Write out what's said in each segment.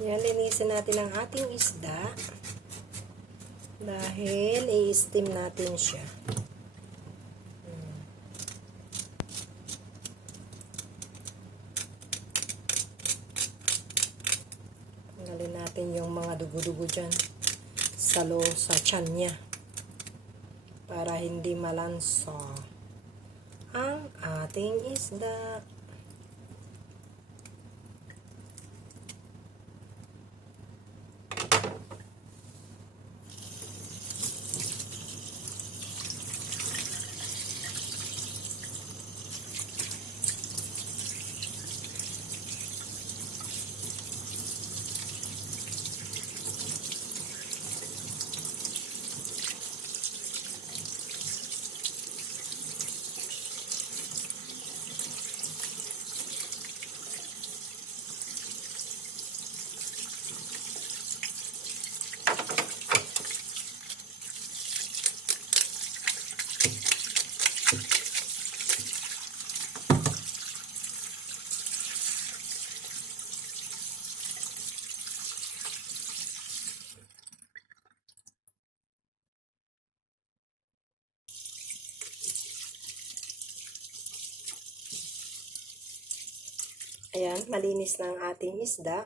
Yan, linisin natin ang ating isda. Dahil i-steam natin siya. Tanggalin natin yung mga dugo-dugo dyan sa tiyan niya. Para hindi malansa ang ating isda. Ayan, malinis na ang ating isda.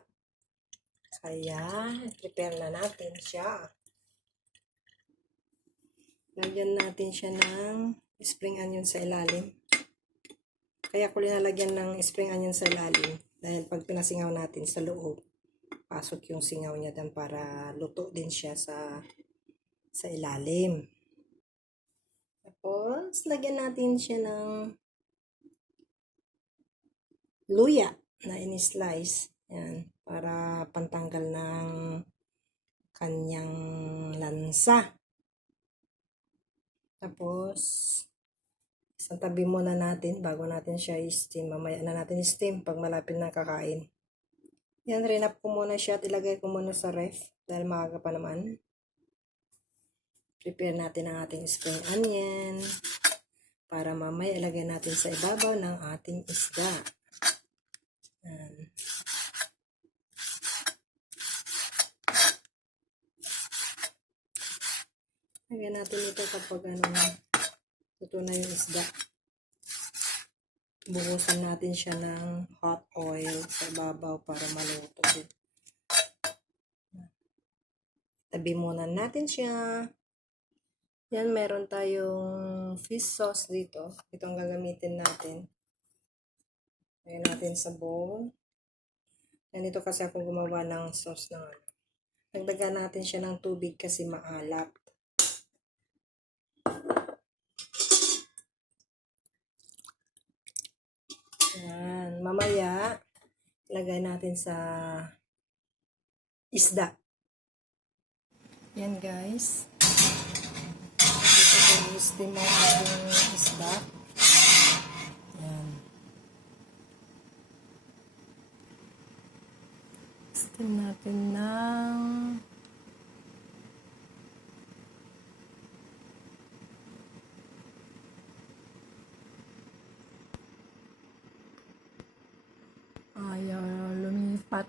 Kaya, prepare na natin siya. Lagyan natin siya ng spring onion sa ilalim. Kaya ko linalagyan ng spring onion sa ilalim. Dahil pag pinasingaw natin sa loob, pasok yung singaw niya dan para luto din siya sa ilalim. Tapos, lagyan natin siya ng luya na in-slice. Yan, para pantanggal ng kanyang lansa. Tapos, isang tabi muna natin bago natin siya i-steam. Mamaya na natin i-steam pag malapit na kakain. Yan, rinap ko muna siya at ilagay ko muna sa ref dahil maaga pa naman. Prepare natin ang ating spring onion para mamaya ilagay natin sa ibabaw ng ating isda. Yan. Lagyan natin ito kapag luto na yung isda. Buhusan natin siya ng hot oil sa ibabaw para maluto din. Tabi muna natin siya. Yan, meron tayong fish sauce dito. Ito ang gagamitin natin. Lagyan natin sa bowl. Yan, ito kasi ako gumawa ng sauce na nagdagan natin siya ng tubig kasi maalat. Yan, mamaya lagay natin sa isda. Yan guys. Dito ko i-steam ang ating isda. Yan. Steam natin ng ayaw lumipat.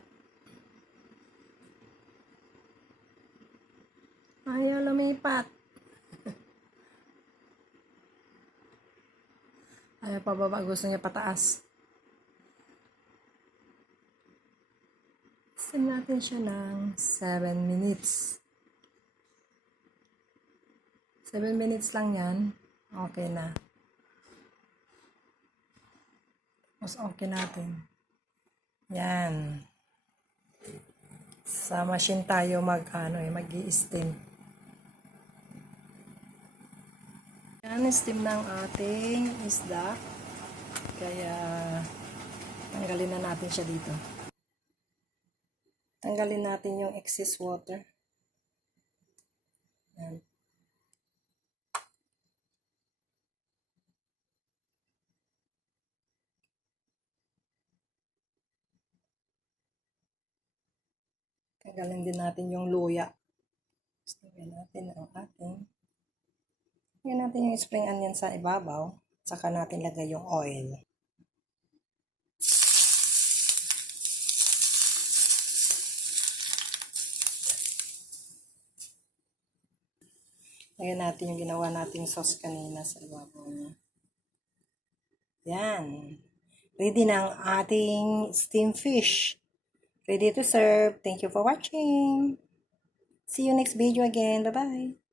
Ayaw lumipat. Ayaw pababa. Gusto niya pataas. Steam natin siya ng 7 minutes. 7 minutes lang yan. Okay na. Mas okay natin. Yan. Sa machine tayo mag-i-steam. Yan, steam ng ating isda. Kaya, tanggalin na natin siya dito. Tanggalin natin yung excess water. Yan. Tanggalin din natin yung luya. Tanggalin natin ang ating. Lagyan natin yung spring onion sa ibabaw. Saka natin lagay yung oil. Lagyan natin yung ginawa nating sauce kanina sa ibabaw niya. Yan. Ready na ang ating steamed fish. Ready to serve. Thank you for watching. See you next video again. Bye-bye.